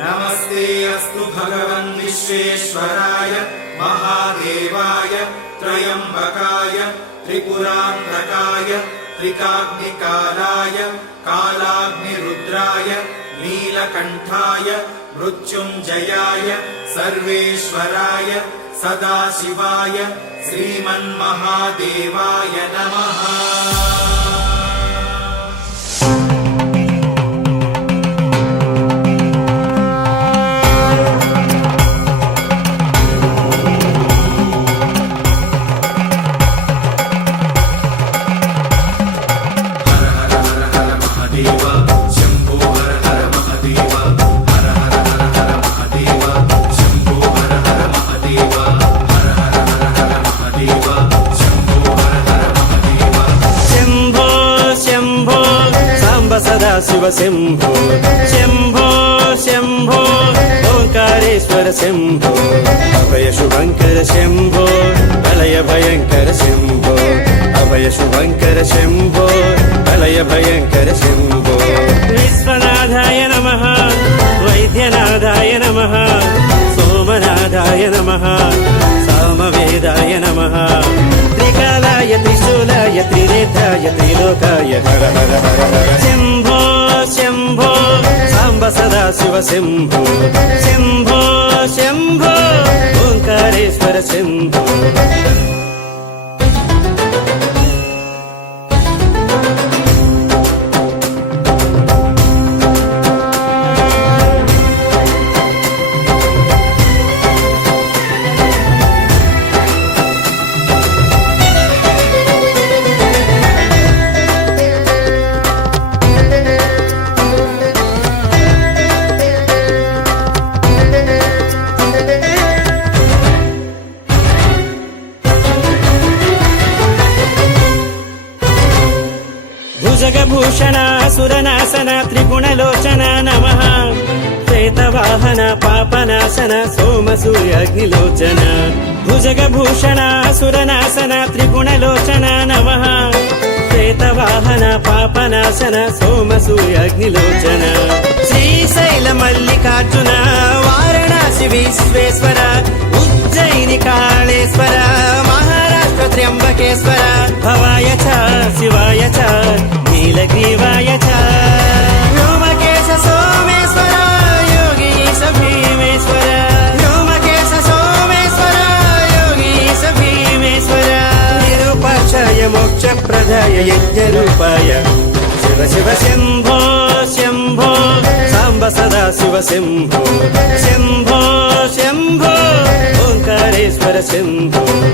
नमस्ते अस्तु भगवन् विश्वेश्वराय महादेवाय त्रयंबकाय त्रिपुरांतकाय त्रिकाग्निकालाय कालाग्निरुद्राय नीलकंठाय मृत्युंजयाय सर्वेश्वराय सदाशिवाय श्रीमन्महादेवाय नमः। शिव शंभो शंभो शंभो ओंकारेश्वर शंभो अभय शुभंकर शंभो प्रलय भयंकर शंभो अभय शुभंकर शंभो प्रलय भयंकर शंभो। विश्वनाथाय नमः वैद्यनाथाय नमः सोमनाथाय नमः सामवेदाय नमः त्रिकालाय त्रिशूलाय त्रिनेत्राय त्रिलोकाय हर हर हर हर। शंभो शंभो सांब सदा शिव शंभो शंभो शंभो ओंकारेश्वर शंभो। भूषण सुरनाशन त्रिगुणलोचन नमः श्वेतवाहन पापनाशन सोम सूर्य अग्निलोचन। भुजगभूषण सुरनाशन त्रिगुणलोचन नमः श्वेतवाहन पापनाशन सोम सूर्य अग्निलोचन। श्रीशैल मल्लिकार्जुन वाराणसी विश्वेश्वर उज्जयिनी कालेश्वर महाराष्ट्र त्र्यंबकेश्वर भवाय च शिवाय च नीलग्रीवाय च व्योमकेश सोमेश्वर योगीश भीमेश्वर व्योमकेश सोमेश्वर योगीश भीमेश्वर निरुपाक्षाय मोक्षप्रदाय यज्ञरूपाय शिव शिव शंभो शंभो सांब सदा शिव शंभो शंभो शंभो ओंकारेश्वर शंभो।